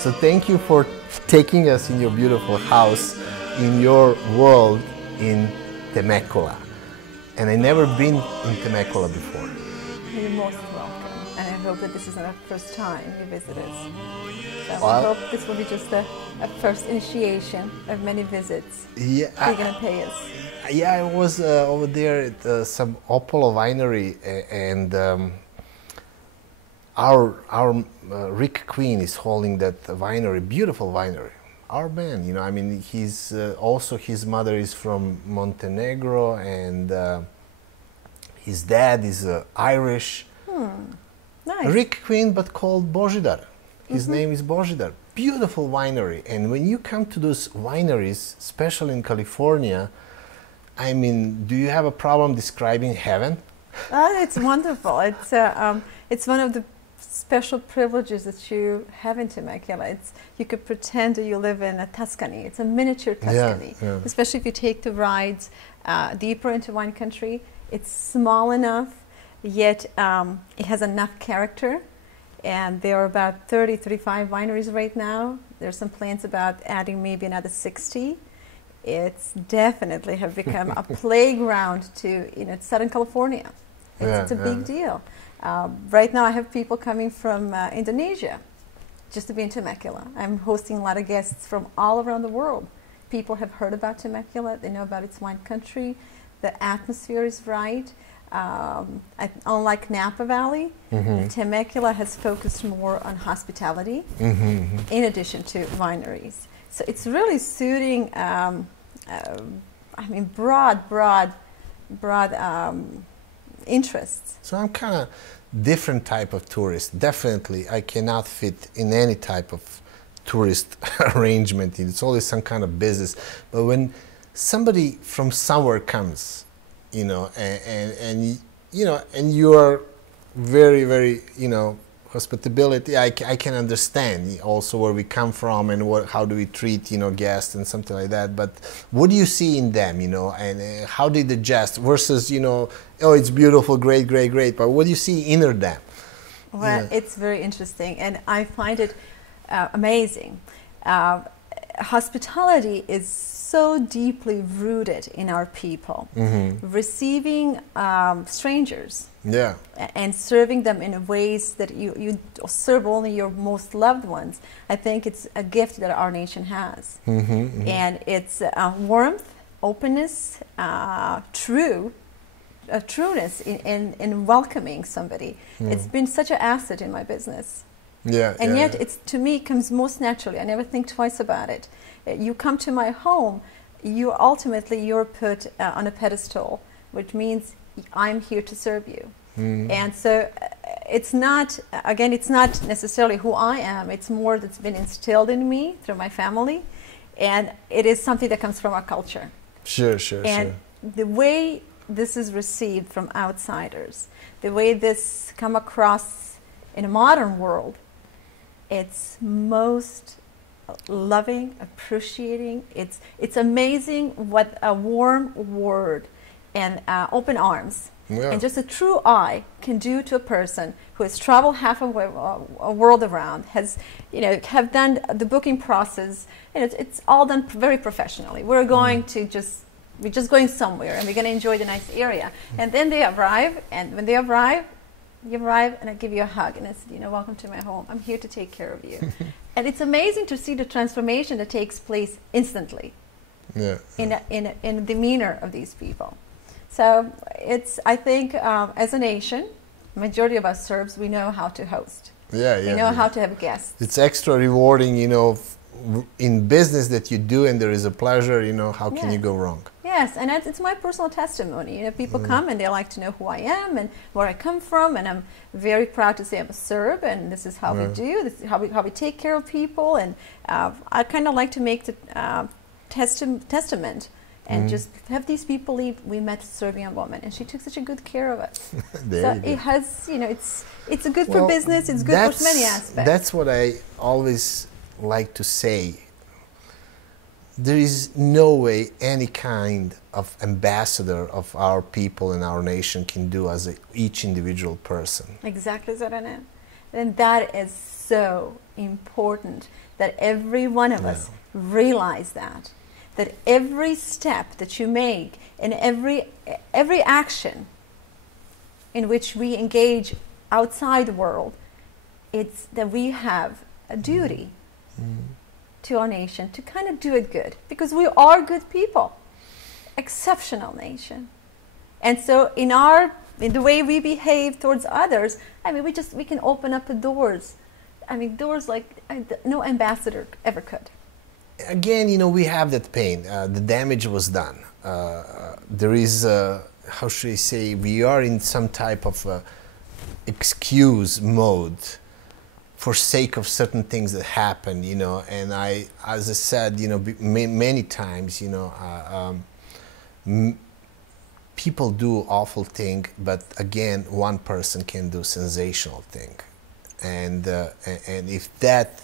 So thank you for taking us in your beautiful house, in your world in Temecula. And I never been in Temecula before. You're most welcome, and I hope that this is not the first time you visit us. So Well, I hope this will be just a first initiation of many visits. Yeah, You're going to pay us. yeah, I was over there at some Opolo winery, and our Rick Queen is holding that winery, beautiful winery. Our man, you know, I mean, he's also, his mother is from Montenegro, and his dad is Irish. Nice. Rick Queen, but called Božidar. His name is Božidar. Beautiful winery. And when you come to those wineries, especially in California, I mean, do you have a problem describing heaven? It's wonderful. It's one of the special privileges that you have in Temecula. You could pretend that you live in a Tuscany. It's a miniature Tuscany, yeah. especially if you take the rides deeper into wine country. It's small enough, yet it has enough character. And there are about 30, 35 wineries right now. There's some plans about adding maybe another 60. It's definitely have become a playground to, you know, Southern California. It's a big deal. Right now I have people coming from Indonesia just to be in Temecula. I'm hosting a lot of guests from all around the world. People have heard about Temecula. They know about its wine country. The atmosphere is right. Unlike Napa Valley, Temecula has focused more on hospitality in addition to wineries. So it's really suiting, I mean, broad interests. So I'm kind of different type of tourist. Definitely, I cannot fit in any type of tourist arrangement. It's always some kind of business. But when somebody from somewhere comes, you know, and you know, and you are very, you know, hospitality, I can understand also where we come from and how do we treat, you know, guests and something like that. But what do you see in them, you know, and how they adjust versus, you know, oh, it's beautiful, great. But what do you see inner them? Well, it's very interesting, and I find it amazing. Hospitality is so deeply rooted in our people. Receiving strangers, and serving them in ways that you serve only your most loved ones. I think it's a gift that our nation has, and it's warmth, openness, trueness in welcoming somebody. It's been such an asset in my business. And yet, it's, to me, comes most naturally. I never think twice about it. You come to my home, you're put on a pedestal, which means I'm here to serve you. And so it's not, again, it's not necessarily who I am. It's more that's been instilled in me through my family, and it is something that comes from our culture. Sure. And the way this is received from outsiders, the way this come across in a modern world, it's most loving, appreciating. It's amazing what a warm word and open arms and just a true eye can do to a person who has traveled half a world around, has, you know, have done the booking process, and it's all done very professionally. We're going to we're just going somewhere, and we're going to enjoy the nice area. And then they arrive, and when they arrive, you arrive, and I give you a hug, and I said, you know, welcome to my home. I'm here to take care of you. And it's amazing to see the transformation that takes place instantly in the demeanor of these people. So I think as a nation, majority of us Serbs, we know how to host. We know how to have guests. It's extra rewarding, you know, in business that you do, and there is a pleasure, you know, how can you go wrong? Yes, and it's my personal testimony. You know, people come and they like to know who I am and where I come from, and I'm very proud to say I'm a Serb, and this is how we do. This is how we take care of people, and I kind of like to make the testament and just have these people leave. We met a Serbian woman, and she took such a good care of us. So it has, you know, it's good for business. It's good for many aspects. That's what I always like to say. There is no way any kind of ambassador of our people and our nation can do as each individual person. Exactly, Zorana. And that is so important that every one of us realize that every step that you make and every action in which we engage outside the world, it's that we have a duty to our nation to kind of do it good, because we are good people, exceptional nation. And so in the way we behave towards others, I mean, we can open up the doors. I mean, doors like no ambassador ever could. Again, you know, we have that pain. The damage was done. There is, how should I say, we are in some type of excuse mode for sake of certain things that happen, you know. And as I said, you know, many times, you know, people do awful thing, but again, one person can do sensational thing. And if that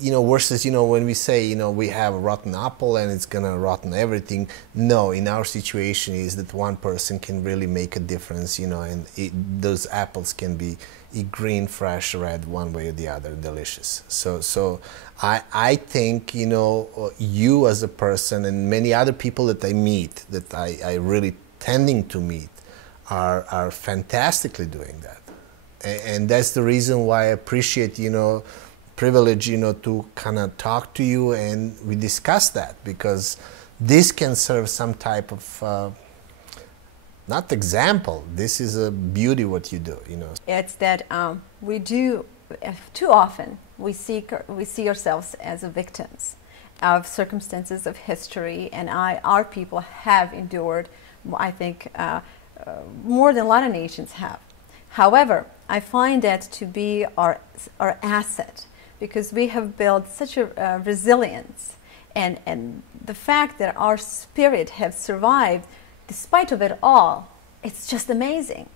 you know, versus, you know, when we say, you know, we have a rotten apple and it's gonna rotten everything. No, in our situation is that one person can really make a difference, you know, and those apples can be green, fresh, red, one way or the other, delicious. So I think, you know, you as a person and many other people that I meet, that I really tending to meet, are fantastically doing that. And that's the reason why I appreciate, you know, privilege, you know, to kind of talk to you and we discuss that, because this can serve some type of not example. This is a beauty what you do, you know. It's that we do too often we see ourselves as victims of circumstances of history, and our people have endured, I think, more than a lot of nations have. However, I find that to be our asset, because we have built such a resilience, and the fact that our spirit has survived despite of it all, it's just amazing.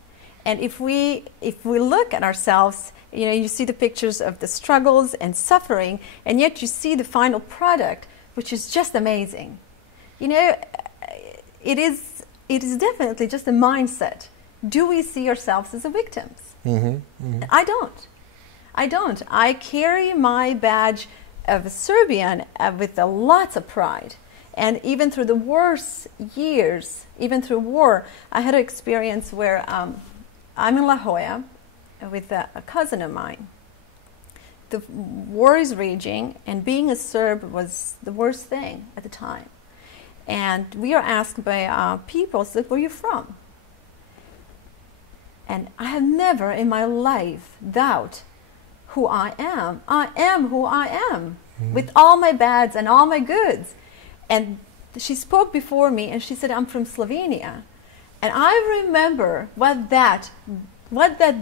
And if we look at ourselves, you know, you see the pictures of the struggles and suffering, and yet you see the final product, which is just amazing. You know, it is definitely just a mindset. Do we see ourselves as victims? I don't. I carry my badge of a Serbian with lots of pride. And even through the worst years, even through war, I had an experience where I'm in La Jolla with a cousin of mine. The war is raging, and being a Serb was the worst thing at the time. And we are asked by people, so where are you from? And I have never in my life doubted who I am. I am who I am, with all my bads and all my goods. And she spoke before me, and she said, I'm from Slovenia. And I remember what that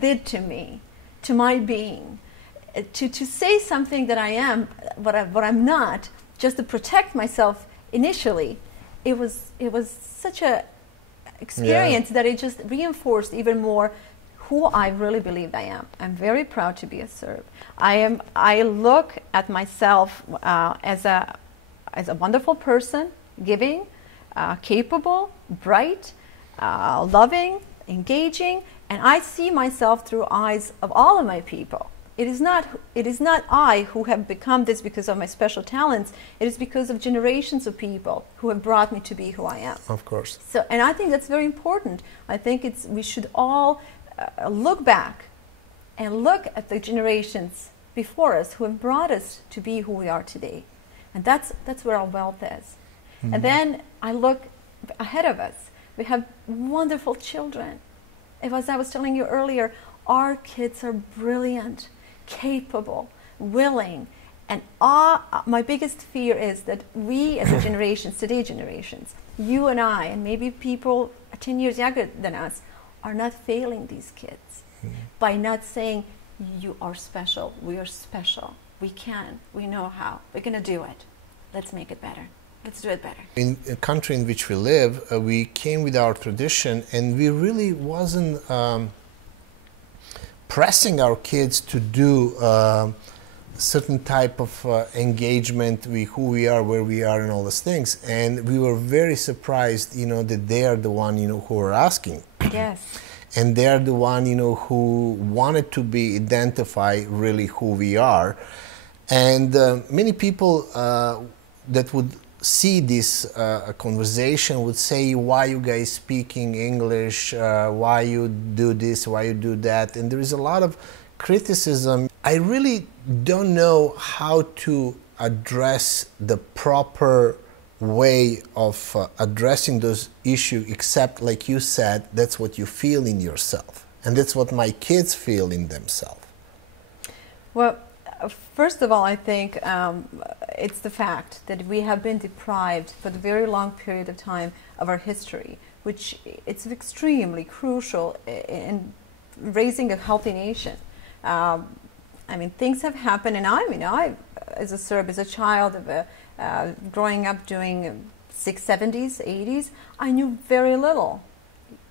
did to me, to my being. To say something that I am, what I'm not, just to protect myself initially, it was such a experience that it just reinforced even more who I really believed I am. I'm very proud to be a Serb. I look at myself as a wonderful person, giving, capable, bright, loving, engaging, and I see myself through eyes of all of my people. It is not I who have become this because of my special talents. It is because of generations of people who have brought me to be who I am. Of course. So, and I think that's very important. I think we should all look back and look at the generations before us who have brought us to be who we are today. And that's where our wealth is. And then I look ahead of us. We have wonderful children. As I was telling you earlier, our kids are brilliant, capable, willing. And my biggest fear is that we as a generation, today's generations, you and I, and maybe people 10 years younger than us, are not failing these kids by not saying, you are special, we are special, we can, we know how, we're going to do it. Let's make it better. Let's do it better. In a country in which we live, we came with our tradition, and we really wasn't pressing our kids to do certain type of engagement with who we are, where we are, and all those things. And we were very surprised, you know, that they are the one, you know, who are asking. Yes. and they are the one, you know, who wanted to be identify really who we are. And many people that would see this conversation would say, why you guys speaking English, why you do this, why you do that, and there is a lot of criticism. I really don't know how to address the proper way of addressing those issues, except, like you said, that's what you feel in yourself, and that's what my kids feel in themselves. Well, first of all, I think it's the fact that we have been deprived for a very long period of time of our history, which it's extremely crucial in raising a healthy nation. I mean, things have happened, and I, as a Serb, as a child of growing up during 70s, 80s, I knew very little,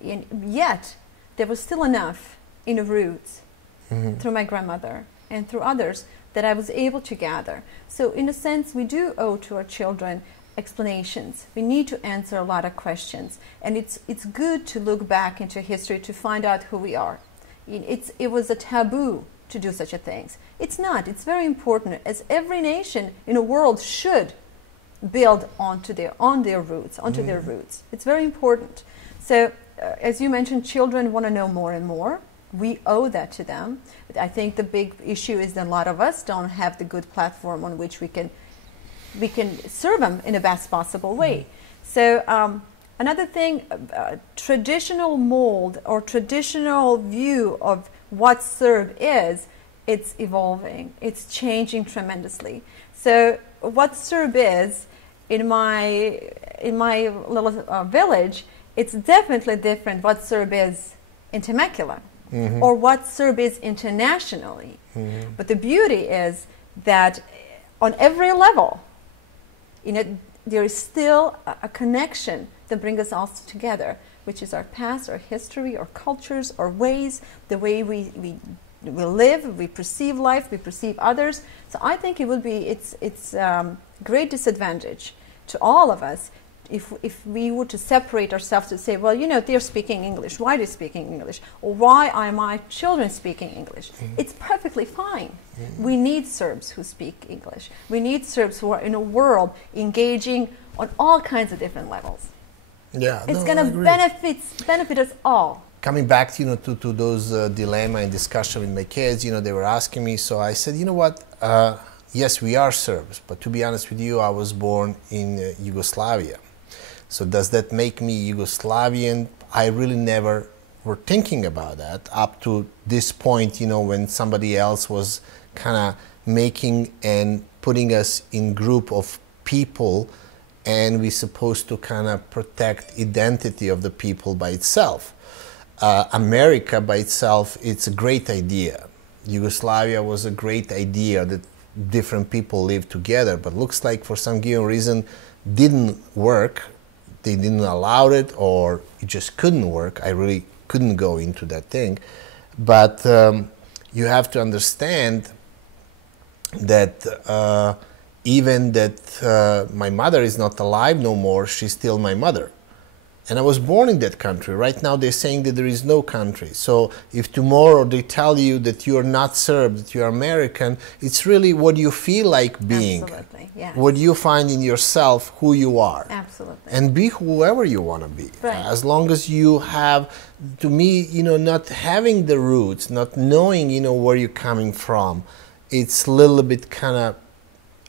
and yet there was still enough in the roots through my grandmother and through others that I was able to gather. So in a sense, we do owe to our children explanations. We need to answer a lot of questions, and it's good to look back into history to find out who we are. It was a taboo to do such a things. It's not. It's very important, as every nation in the world should build on their roots. It's very important. So as you mentioned, children want to know more and more. We owe that to them. But I think the big issue is that a lot of us don't have the good platform on which we can serve them in the best possible way. So another thing, traditional mold or traditional view of what Serb is, it's evolving. It's changing tremendously. So what Serb is in my little village, it's definitely different what Serb is in Temecula. Or what Serb is internationally. But the beauty is that on every level, there is still a connection that brings us all together, which is our past, our history, our cultures, our ways, the way we live, we perceive life, we perceive others. So I think it's great disadvantage to all of us if we were to separate ourselves to say, well, they're speaking English. Why are they speaking English? Or why are my children speaking English? It's perfectly fine. We need Serbs who speak English. We need Serbs who are in a world engaging on all kinds of different levels. Yeah, it's going to benefit us all. Coming back, to those dilemma and discussion with my kids, they were asking me. So I said, you know what? Yes, we are Serbs, but to be honest with you, I was born in Yugoslavia. So does that make me Yugoslavian? I really never were thinking about that up to this point, when somebody else was kind of making and putting us in group of people, and we're supposed to kind of protect identity of the people by itself. America by itself, it's a great idea. Yugoslavia was a great idea that different people live together, but looks like for some given reason didn't work. They didn't allow it, or it just couldn't work. I really couldn't go into that thing. But you have to understand that even that my mother is not alive no more, she's still my mother. And I was born in that country. Right now they're saying that there is no country. So if tomorrow they tell you that you are not Serb, that you are American, it's really what you feel like being. Absolutely, yes. What you find in yourself, who you are. Absolutely. And be whoever you want to be. Right. As long as you have, to me, not having the roots, not knowing, where you're coming from, it's a little bit kind of,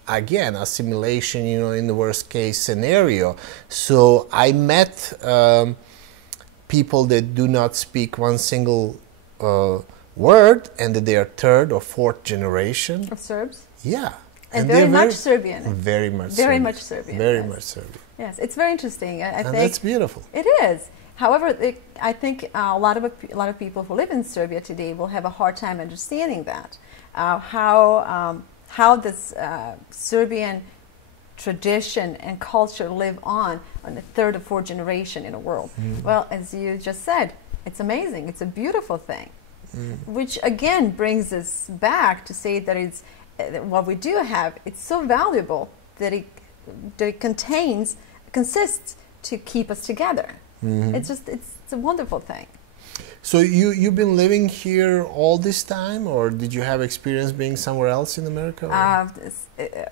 again, assimilation, in the worst case scenario. So I met people that do not speak one single word, and that they are third or fourth generation. Of Serbs? Yeah. And very much Serbian. Very much Very Serbian. much Serbian. Very yes. much Serbian. Yes, it's very interesting. I think that's beautiful. It is. However, I think a lot of people who live in Serbia today will have a hard time understanding that. How this Serbian tradition and culture live on the third or fourth generation in the world. Well, as you just said, it's amazing. It's a beautiful thing, which again brings us back to say that it's what we do have. It's so valuable that it consists to keep us together. It's a wonderful thing. So you've been living here all this time, or did you have experience being somewhere else in America?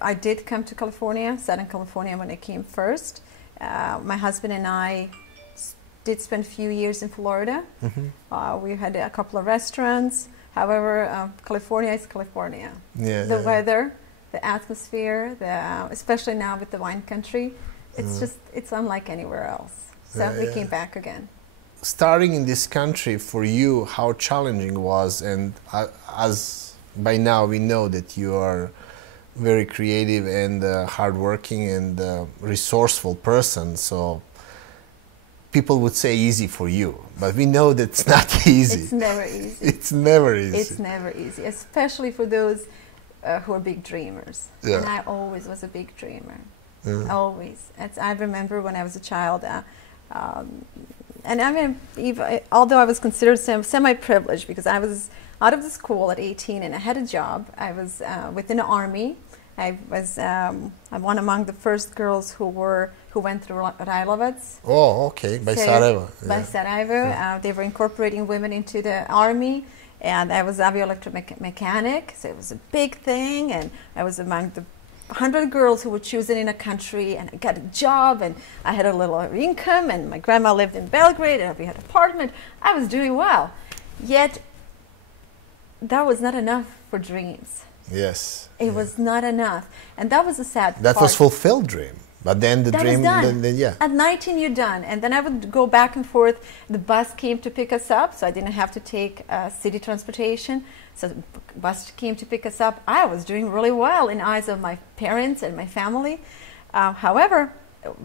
I did come to California, Southern California, when I came first. My husband and I did spend a few years in Florida. We had a couple of restaurants. However, California is California. Yeah, the weather, the atmosphere, especially now with the wine country, it's unlike anywhere else. So we came back again. Starting in this country for you, how challenging it was, and as by now we know that you are very creative and hardworking and resourceful person, so people would say easy for you, but we know that it's not easy. It's never easy. It's never easy. It's never easy, especially for those who are big dreamers. Yeah. And I always was a big dreamer. Always. I remember when I was a child, and I mean, although I was considered semi-privileged because I was out of the school at 18 and I had a job. I was within the army. I was one among the first girls who went through Railovets. Oh, okay, by Sarajevo. By Sarajevo, they were incorporating women into the army, and I was avio-electromechanic, so it was a big thing, and I was among the 100 girls who were chosen in a country, and I got a job, and I had a little income, and my grandma lived in Belgrade, and we had an apartment. I was doing well, yet that was not enough for dreams. Yes. It was not enough, and that was a sad part. That was fulfilled dream, but then the dream, then, yeah. At 19, you're done, and then I would go back and forth. The bus came to pick us up, so I didn't have to take city transportation. So the bus came to pick us up. I was doing really well in the eyes of my parents and my family. However,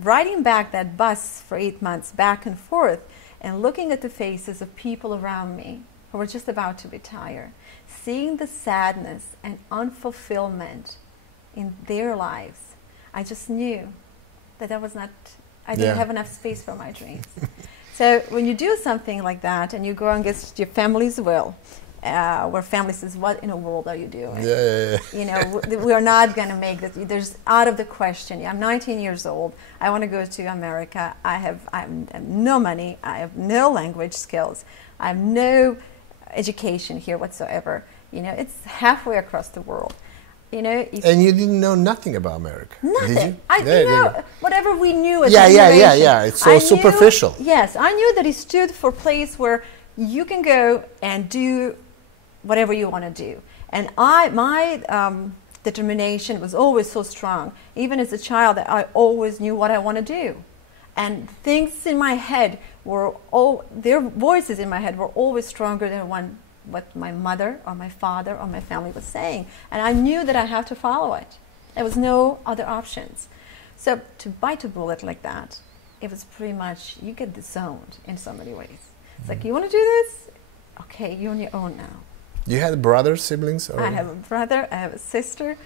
riding back that bus for 8 months, back and forth, and looking at the faces of people around me who were just about to retire, seeing the sadness and unfulfillment in their lives, I just knew that I didn't have enough space for my dreams. So when you do something like that and you go against your family's will, where family says, what in the world are you doing? You know, we are not going to make this. There's out of the question. I'm 19 years old. I want to go to America. I have no money. I have no language skills. I have no education here whatsoever. You know, it's halfway across the world. You know, and you didn't know nothing about America, nothing. Did you? You know, whatever we knew. Yeah. It's so superficial. Yes, I knew that it stood for a place where you can go and do whatever you want to do. And my determination was always so strong. Even as a child, I always knew what I want to do. And things in my head their voices in my head were always stronger than what my mother or my father or my family was saying. And I knew that I had to follow it. There was no other options. So to bite a bullet like that, it was pretty much, you get disowned in so many ways. It's like, you want to do this? Okay, you're on your own now. You had brothers, siblings? Or? I have a brother, I have a sister,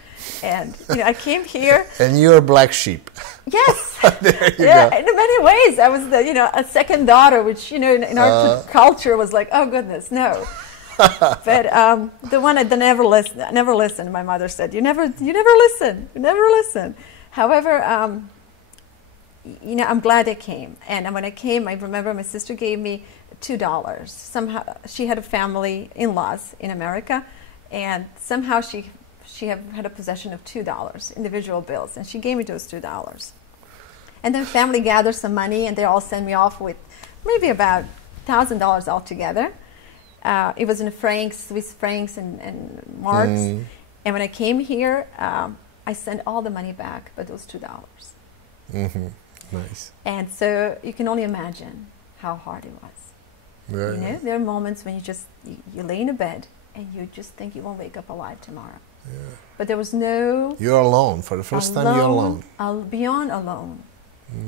and you know, I came here. And you're a black sheep. Yes. There you go. In many ways, I was a second daughter, which in our culture was like, oh goodness, no. But the one that never listened. My mother said, you never listen. However, I'm glad I came, and when I came, I remember my sister gave me $2. Somehow she had a family, in-laws in America, and somehow she had a possession of $2, individual bills, and she gave me those $2. And then family gathered some money, and they all sent me off with maybe about $1,000 altogether. It was in francs, Swiss francs, and marks. And when I came here, I sent all the money back, but those $2. Nice. And so you can only imagine how hard it was. Yeah. You know, there are moments when you lay in a bed and you just think you won't wake up alive tomorrow. Yeah. But there was no... You're alone. For the first time, you're alone. Beyond alone.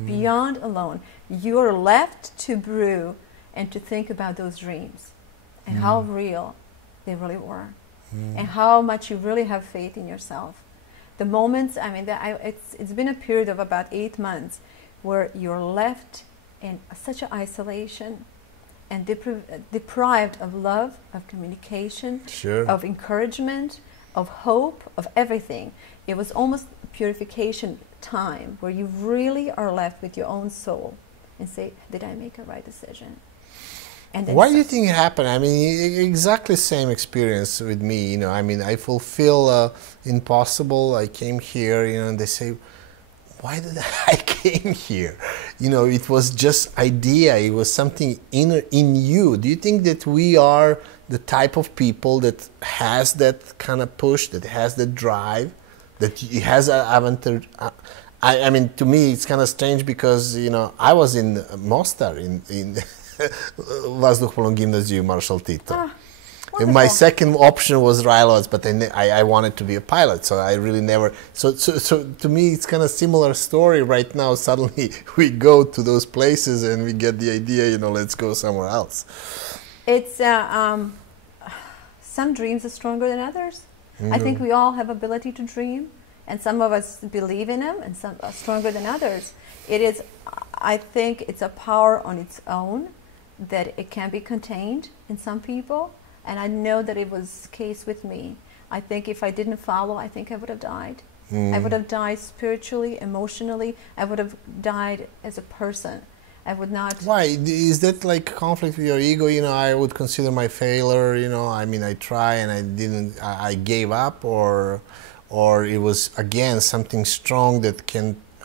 Beyond alone. You're left to brew and to think about those dreams and how real they really were and how much you really have faith in yourself. The moments, I mean, it's been a period of about 8 months where you're left in such an isolation and deprived of love, of communication, of encouragement, of hope, of everything. It was almost a purification time where you really are left with your own soul and say, did I make a right decision? And then Why do you think it happened? I mean, exactly same experience with me. You know, I mean, I fulfill impossible. I came here, you know, and they say, why did I came here? You know, it was just idea. It was something in you. Do you think that we are the type of people that has that kind of push, that has that drive, that it has an advantage? I mean, to me, it's kind of strange because, you know, I was in Mostar in Vazduhoplovnom gimnaziju Marshal Tito. And my second option was Railovac, but I wanted to be a pilot, so I really never. So to me, it's kind of similar story right now. Suddenly, we go to those places and we get the idea, you know, let's go somewhere else. It's some dreams are stronger than others. I think we all have ability to dream, and some of us believe in them, and some are stronger than others. It is, I think, it's a power on its own that it can be contained in some people, and I know that it was the case with me. I think if I didn't follow, I think I would have died. I would have died spiritually, emotionally. I would have died as a person. I would not. Why? Is that like conflict with your ego? You know, I would consider my failure, you know, I mean, I try and I didn't, I gave up, or it was, again, something strong that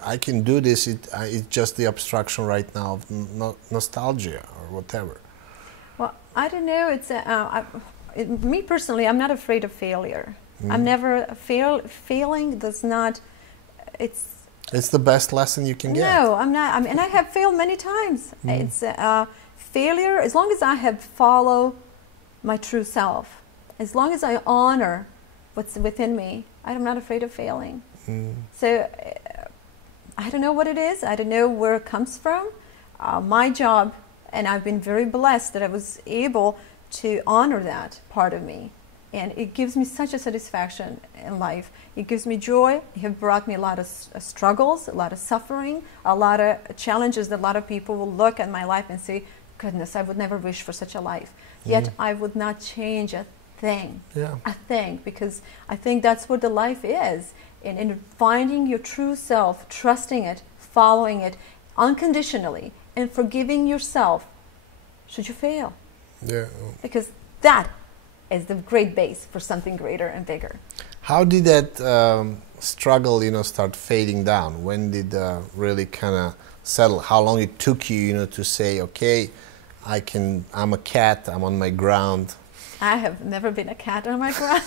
I can do this, it's just the obstruction right now of nostalgia or whatever. Well, I don't know. It's me personally, I'm not afraid of failure. I'm never failing does not. It's the best lesson you can get. No, I'm not. I mean, and I have failed many times. It's failure. As long as I have followed my true self, as long as I honor what's within me, I'm not afraid of failing. So I don't know what it is. I don't know where it comes from. My job, and I've been very blessed that I was able to honor that part of me. And it gives me such a satisfaction in life. It gives me joy. It has brought me a lot of struggles, a lot of suffering, a lot of challenges that a lot of people will look at my life and say, goodness, I would never wish for such a life. Yet I would not change a thing, because I think that's what the life is. In finding your true self, trusting it, following it unconditionally, and forgiving yourself should you fail. Yeah. Because that is the great base for something greater and bigger. How did that struggle, you know, start fading down? When did really kind of settle? How long it took you, you know, to say, okay, I'm a cat, I'm on my ground? I have never been a cat on my ground.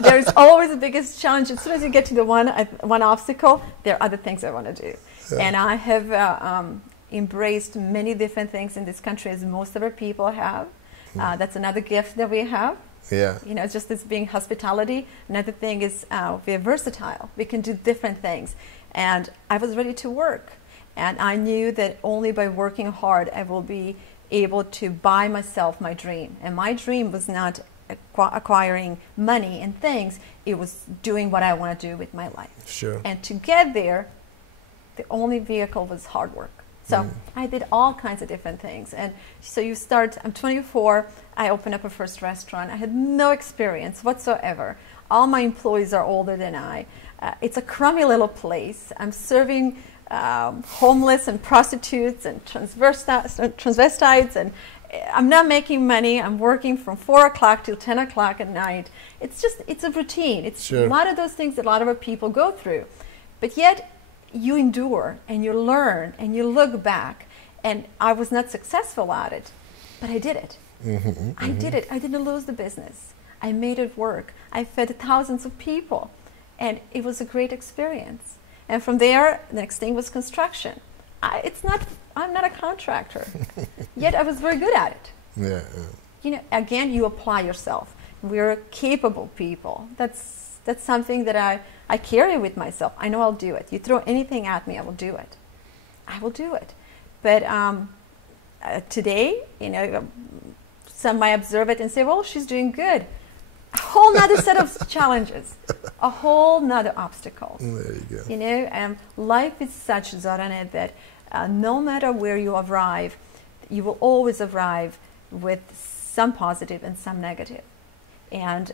There's always the biggest challenge. As soon as you get to the one obstacle, there are other things I want to do. Yeah. And I have embraced many different things in this country, as most of our people have. That's another gift that we have. Yeah. You know, just as being hospitality. Another thing is we're versatile. We can do different things. And I was ready to work. And I knew that only by working hard I will be able to buy myself my dream. And my dream was not acquiring money and things. It was doing what I want to do with my life. Sure. And to get there, the only vehicle was hard work. So I did all kinds of different things. And so you start, I'm 24, I opened up a first restaurant. I had no experience whatsoever. All my employees are older than I. It's a crummy little place. I'm serving homeless and prostitutes and transvestites, and I'm not making money. I'm working from 4 o'clock till 10 o'clock at night. It's a routine. It's a lot of those things that a lot of our people go through. But yet, you endure and you learn and you look back, and I was not successful at it, but I did it. I did it. I didn't lose the business. I made it work. I fed thousands of people, and it was a great experience. And from there, the next thing was construction. I'm not a contractor, yet I was very good at it. Yeah. You know, again, you apply yourself. We're capable people. That's something that I carry with myself. I know I'll do it. You throw anything at me, I will do it. I will do it. But today, you know, some might observe it and say, well, she's doing good. A whole nother set of challenges, a whole nother obstacles. There you go. You know, life is such, Zorane, that no matter where you arrive, you will always arrive with some positive and some negative. And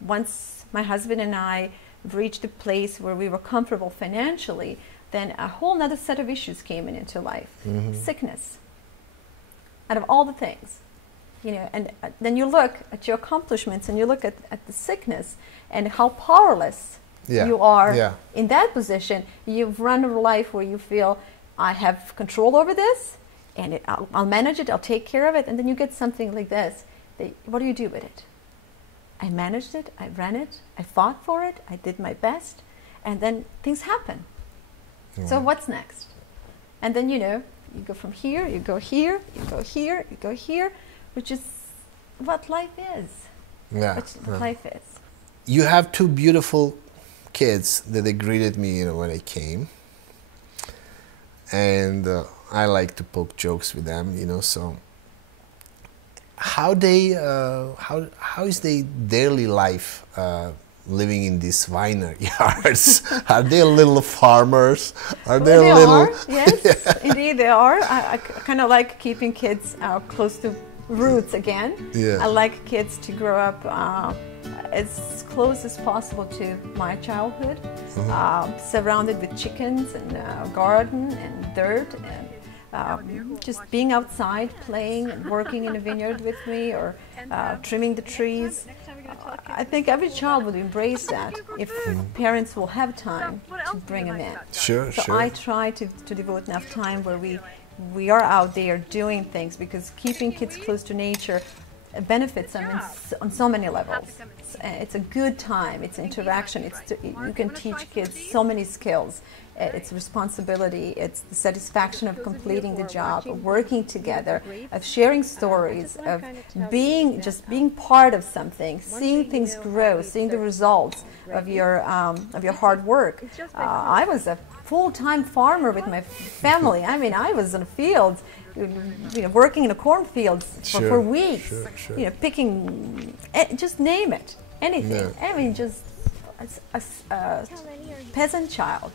once my husband and I reached a place where we were comfortable financially, then a whole nother set of issues came into life. Sickness. Out of all the things, you know, and then you look at your accomplishments and you look at the sickness and how powerless you are in that position. You've run a life where you feel, I have control over this, and I'll manage it, I'll take care of it, and then you get something like this. What do you do with it? I managed it, I ran it, I fought for it, I did my best, and then things happen. So what's next? And then, you know, you go from here, you go here, you go here, you go here, which is what life is. What life is. You have two beautiful kids that they greeted me, you know, when I came. And I like to poke jokes with them, you know, so how is their daily life living in these vineyards? Are they little farmers? Are they little? Yes, indeed they are. I kind of like keeping kids close to roots again. I like kids to grow up as close as possible to my childhood, surrounded with chickens and garden and dirt, and just being outside, playing and working in a vineyard with me, or trimming the trees. I think every child would embrace that if parents will have time to bring them in. So I try to devote enough time where we are out there doing things, because keeping kids close to nature benefits them on so many levels. It's a good time, it's interaction, you can teach kids so many skills. It's responsibility, it's the satisfaction of completing the job, of working together, of sharing stories, of being part of something, seeing things grow, seeing the results of your hard work. I was a full-time farmer with my family. I mean, I was in the fields, you know, working in the cornfields for weeks, you know, picking, just name it, anything. I mean, just a peasant child.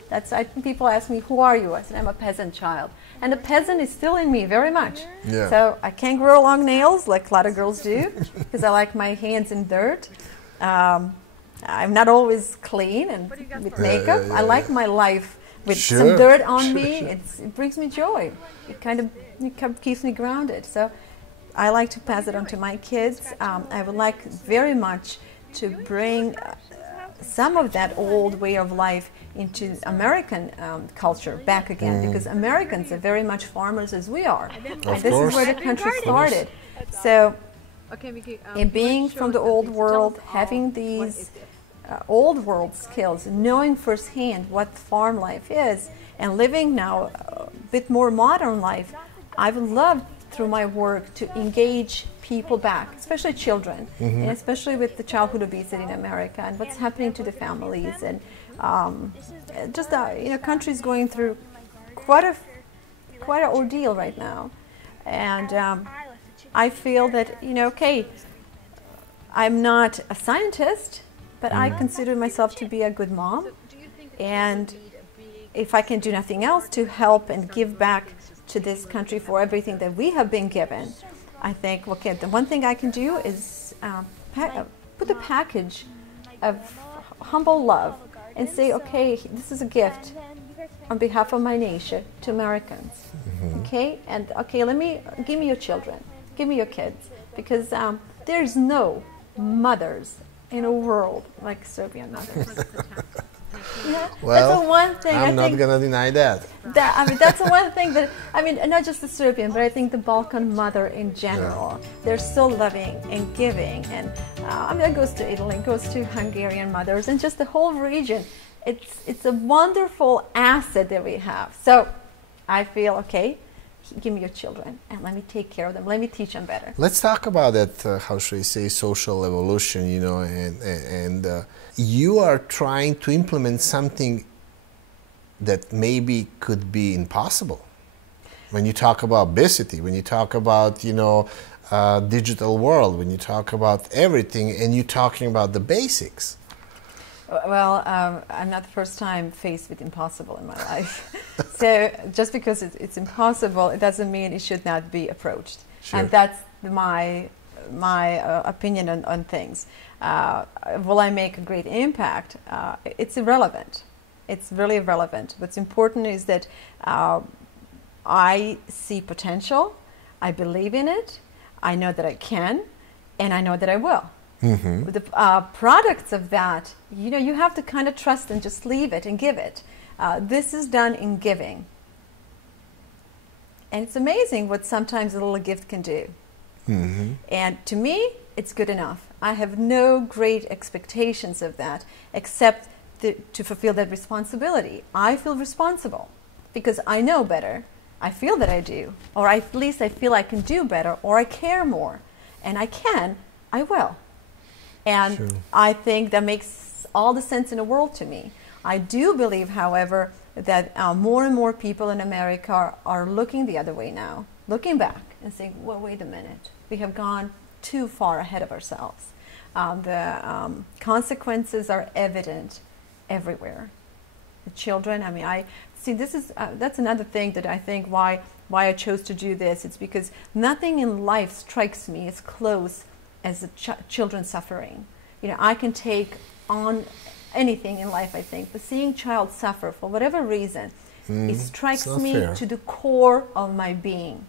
People ask me, who are you? I said, I'm a peasant child. And the peasant is still in me very much. So I can't grow long nails like a lot of girls do, because I like my hands in dirt. I'm not always clean and with makeup. I like my life with some dirt on me. It brings me joy. It kind of keeps me grounded. So I like to pass it on to my kids. I would like very much to bring some of that old way of life into American culture back again, because Americans are very much farmers as we are. And this is where the country started. So in being from the old world, having these old world skills, knowing firsthand what farm life is, and living now a bit more modern life, I would love through my work to engage people back, especially children, and especially with the childhood obesity in America and what's happening to the families, and just you know, country's going through quite an ordeal right now, and I feel that, you know, okay, I'm not a scientist, but I consider myself to be a good mom, and if I can do nothing else to help and give back to this country for everything that we have been given, I think, okay, the one thing I can do is put a package of humble love and say, okay, this is a gift on behalf of my nation to Americans, okay, and okay, give me your children, give me your kids, because there's no mothers in a world like Serbian mothers. Well, that's the one thing I'm not going to deny that. I mean, that's the one thing that, I mean, not just the Serbian, but I think the Balkan mother in general. They're so loving and giving, and I mean, it goes to Italy, it goes to Hungarian mothers, and just the whole region. It's a wonderful asset that we have. So I feel, okay, give me your children and let me take care of them. Let me teach them better. Let's talk about that, how should I say, social evolution, you know, and you are trying to implement something that maybe could be impossible. When you talk about obesity, when you talk about, you know, digital world, when you talk about everything, and you're talking about the basics. Well, I'm not the first time faced with impossible in my life. So just because it's impossible, it doesn't mean it should not be approached. And that's my opinion on things. Will I make a great impact? It's irrelevant. It's really irrelevant. What's important is that I see potential. I believe in it. I know that I can, and I know that I will. The products of that, you know, you have to kind of trust and just leave it and give it. This is done in giving. And it's amazing what sometimes a little gift can do. And to me, it's good enough. I have no great expectations of that, except to fulfill that responsibility. I feel responsible because I know better. I feel that I do. Or at least I feel I can do better, or I care more. And I can, I will. And Sure. I think that makes all the sense in the world to me. I do believe, however, that more and more people in America are looking the other way now, looking back and saying, well, wait a minute, we have gone too far ahead of ourselves. The consequences are evident everywhere. The children, I mean, I see this is, that's another thing that I think why I chose to do this. It's because nothing in life strikes me as close as the children suffering. You know, I can take on anything in life, I think, but seeing child suffer for whatever reason, it strikes me to the core of my being.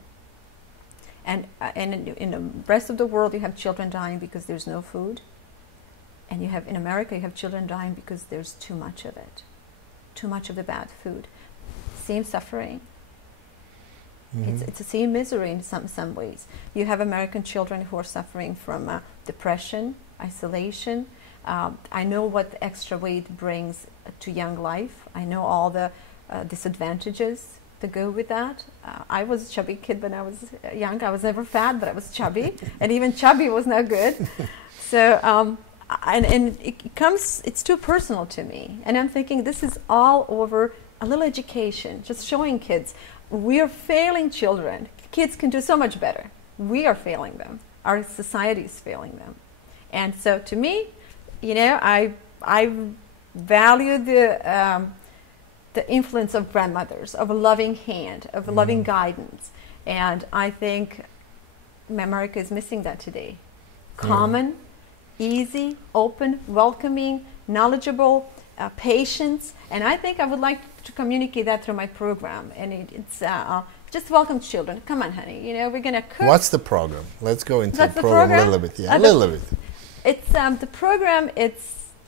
And in the rest of the world, you have children dying because there's no food. And you have, in America, you have children dying because there's too much of it. Too much of the bad food. Same suffering. It's the same misery in some ways. You have American children who are suffering from depression, isolation. I know what the extra weight brings to young life. I know all the disadvantages that go with that. I was a chubby kid when I was young. I was never fat, but I was chubby. And even chubby was not good. So, and it comes, it's too personal to me. And I'm thinking this is all over a little education, just showing kids. We are failing children. Kids can do so much better. We are failing them. Our society is failing them. And so to me, you know, I value the influence of grandmothers, of a loving hand, of a loving guidance. And I think America is missing that today. Common, easy, open, welcoming, knowledgeable, patience. And I think I would like to communicate that through my program. And it's just welcome children. Come on, honey. You know, we're going to cook. What's the program? Let's go into That's the program a little bit. Yeah, a little bit. It's the program. It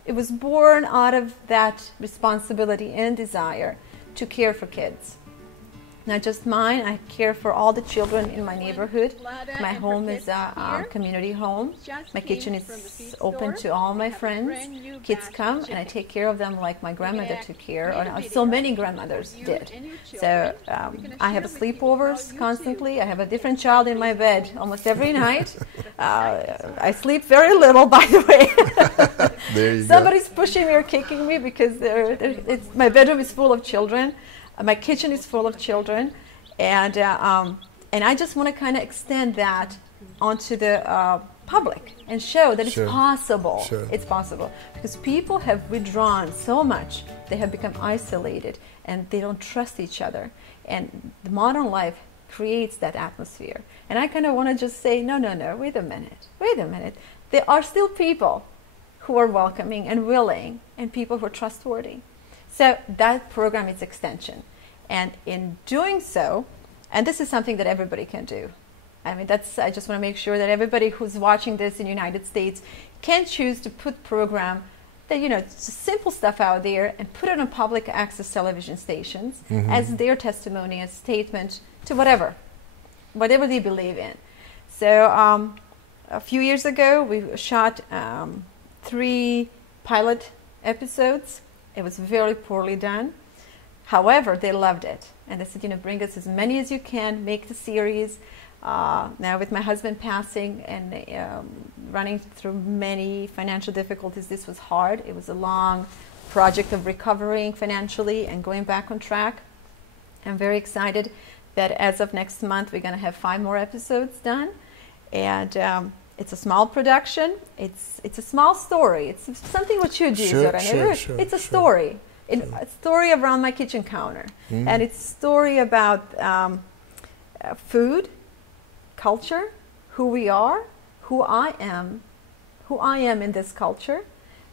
was born out of that responsibility and desire to care for kids. Not just mine. I care for all the children in my neighborhood. My home is a community home. My kitchen is open to all my friends. Kids come and I take care of them like my grandmother took care, or so many grandmothers did. So I have sleepovers constantly. I have a different child in my bed almost every night. I sleep very little, by the way. There you Somebody's pushing me or kicking me because my bedroom is full of children. My kitchen is full of children, and I just want to kind of extend that onto the public and show that it's possible. It's possible because people have withdrawn so much; they have become isolated and they don't trust each other. And the modern life creates that atmosphere. And I kind of want to just say, no, wait a minute. There are still people who are welcoming and willing, and people who are trustworthy. So that program is extension. And in doing so, and this is something that everybody can do. I mean, I just want to make sure that everybody who's watching this in the United States can choose to put program that, you know, it's just simple stuff out there and put it on public access television stations as their testimony, as statement to whatever they believe in. So a few years ago, we shot 3 pilot episodes. It was very poorly done. However, they loved it. And they said, you know, bring us as many as you can, make the series. Now with my husband passing and running through many financial difficulties, this was hard. It was a long project of recovering financially and going back on track. I'm very excited that as of next month, we're going to have 5 more episodes done. And it's a small production. It's a small story. It's something what you do. It's a story. A story around my kitchen counter. And it's a story about food, culture, who we are, who I am in this culture,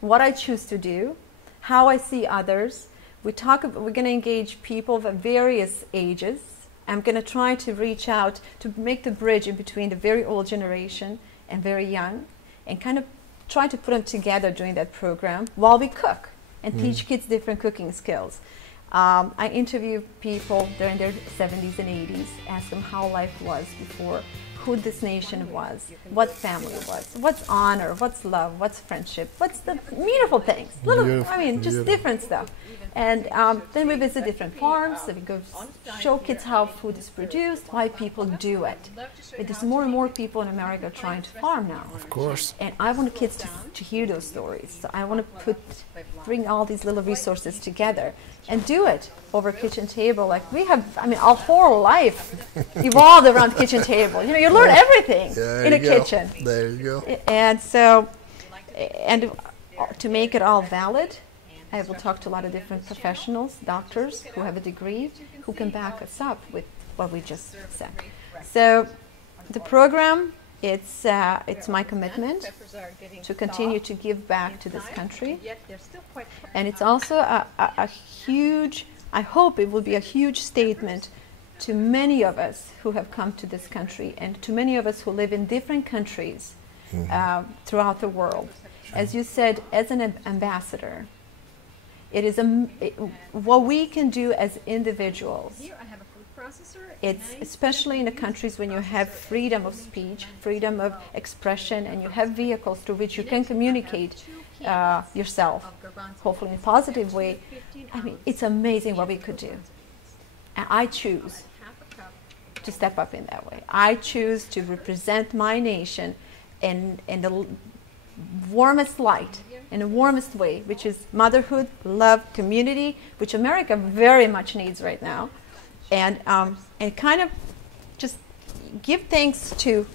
what I choose to do, how I see others. We're going to engage people of various ages, I'm going to try to reach out to make the bridge in between the very old generation and very young, and kind of try to put them together during that program while we cook and teach kids different cooking skills. I interview people, they're in their 70s and 80s, ask them how life was before, who this nation was, what family was, what's honor, what's love, what's friendship, what's the beautiful things, just different stuff. And then we visit different farms, so we go show kids how food is produced, why people do it. But there's more and more people in America trying to farm now. Of course. And I want kids to hear those stories. So I want to bring all these little resources together and do it over a kitchen table. Like we have, our whole life evolved around the kitchen table. You learn everything in a kitchen. There you go. And so, and to make it all valid, I will talk to a lot of different professionals, doctors who have a degree, who can back us up with what we just said. So the program, it's my commitment to continue to give back to this country. And it's also a huge, I hope it will be a huge statement to many of us who have come to this country and to many of us who live in different countries throughout the world. As you said, as an ambassador, it is what we can do as individuals. It's especially in the countries when you have freedom of speech, freedom of expression, and you have vehicles through which you can communicate yourself, hopefully in a positive way. It's amazing what we could do. And I choose to step up in that way. I choose to represent my nation in the warmest light, in the warmest way, which is motherhood, love, community, which America very much needs right now. And kind of just give thanks to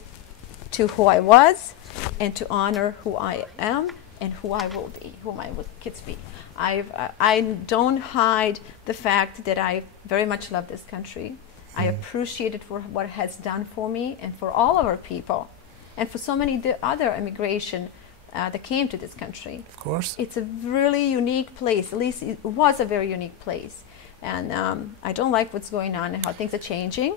who I was, and to honor who I am and who I will be, who my kids be. I don't hide the fact that I very much love this country. I appreciate it for what it has done for me and for all of our people, and for so many other immigration that came to this country. Of course. It's a really unique place. At least it was a very unique place. And I don't like what's going on and how things are changing.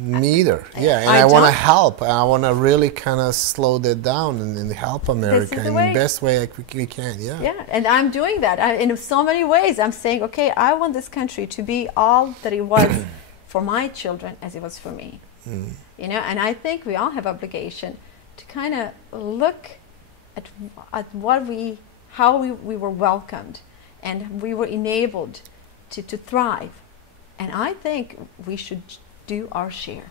Me either. Yeah, and I want to help. I want to really kind of slow that down and help America in the best way we can. Yeah. Yeah, and I'm doing that in so many ways. I'm saying, okay, I want this country to be all that it was for my children as it was for me. And I think we all have obligation to kind of look at how we were welcomed and we were enabled to thrive. And I think we should do our share,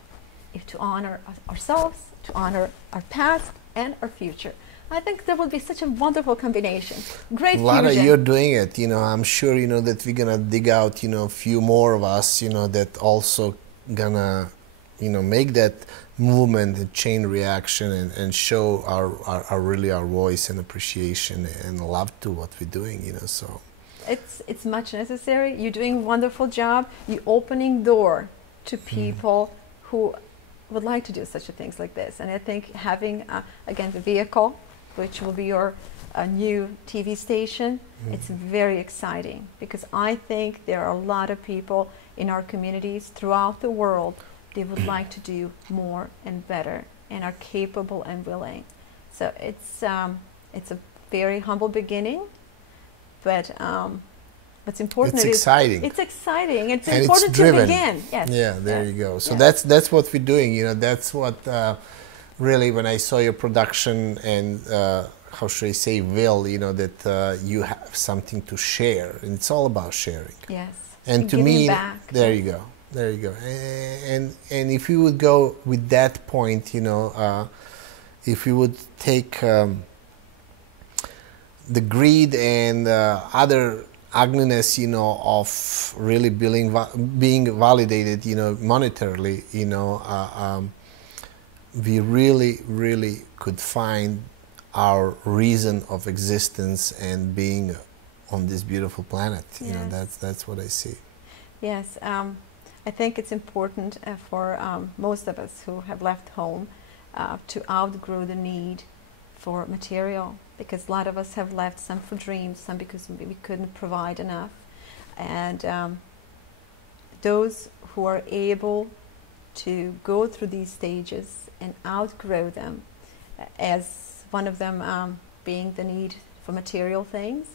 to honor ourselves, to honor our past and our future. I think that would be such a wonderful combination. Great Vlada, fusion. You're doing it. I'm sure that we're gonna dig out a few more of us that also gonna make that movement and chain reaction and show our really our voice and appreciation and love to what we're doing. So it's much necessary. You're doing a wonderful job. You're opening door to people who would like to do such a things like this. And I think having again the vehicle, which will be your new TV station, it's very exciting, because I think there are a lot of people in our communities throughout the world. They would like to do more and better and are capable and willing. So it's a very humble beginning, but what's important it's is exciting. It's exciting. It's and important it's driven. to begin. Yes. Yeah, there you go. So Yeah. that's what we're doing. That's what really, when I saw your production and how should I say, will, that you have something to share, and it's all about sharing. Yes. And to me, there you go. There you go. And if you would go with that point, if you would take the greed and other ugliness, of really being validated, monetarily, we really could find our reason of existence and being on this beautiful planet. Yes. That's what I see. Yes. I think it's important for most of us who have left home to outgrow the need for material, because a lot of us have left, some for dreams, some because we couldn't provide enough, and those who are able to go through these stages and outgrow them, as one of them being the need for material things,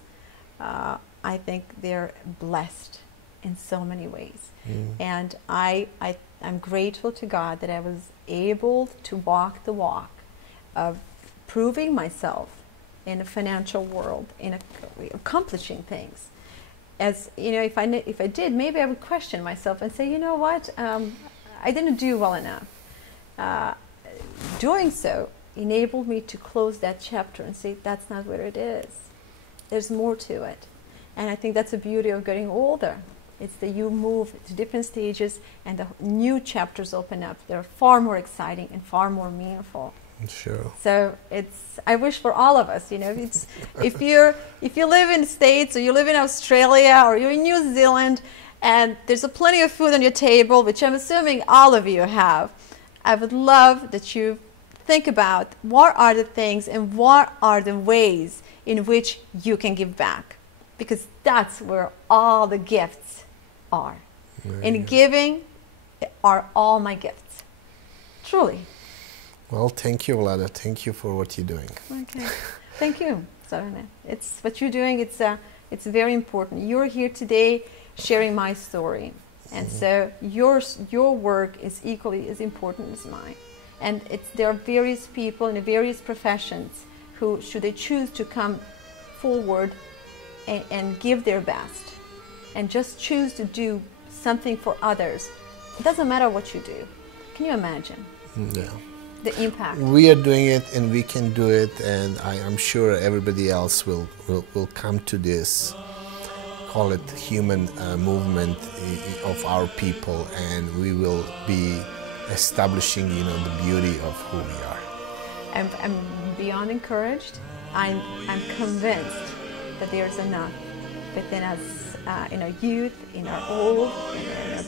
I think they're blessed in so many ways. And I'm grateful to God that I was able to walk the walk of proving myself in a financial world, in accomplishing things. As you know, if I did, maybe I would question myself and say, you know what, I didn't do well enough. Doing so enabled me to close that chapter and say, that's not where it is. There's more to it. And I think that's the beauty of getting older. It's that you move to different stages and the new chapters open up. They're far more exciting and far more meaningful. Sure. So I wish for all of us, you know, if you live in the States or you live in Australia or you're in New Zealand and there's plenty of food on your table, which I'm assuming all of you have, I would love that you think about what are the things and what are the ways in which you can give back, because that's where all the gifts are. In giving are all my gifts, truly. Well, thank you, Vlada. Thank you for what you're doing. Okay, thank you, Sarana. It's what you're doing. It's very important. You're here today sharing my story, and so your work is equally as important as mine. And there are various people in various professions who, should they choose to come forward and give their best, and just choose to do something for others, it doesn't matter what you do. Can you imagine? Yeah. The impact. We are doing it, and we can do it, and I'm sure everybody else will come to this, call it human movement of our people, and we will be establishing, you know, the beauty of who we are. I'm beyond encouraged. I'm convinced that there's enough within us, in our youth, in our old, in our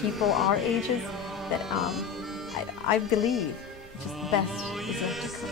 people our ages, that I believe just the best is yet to come.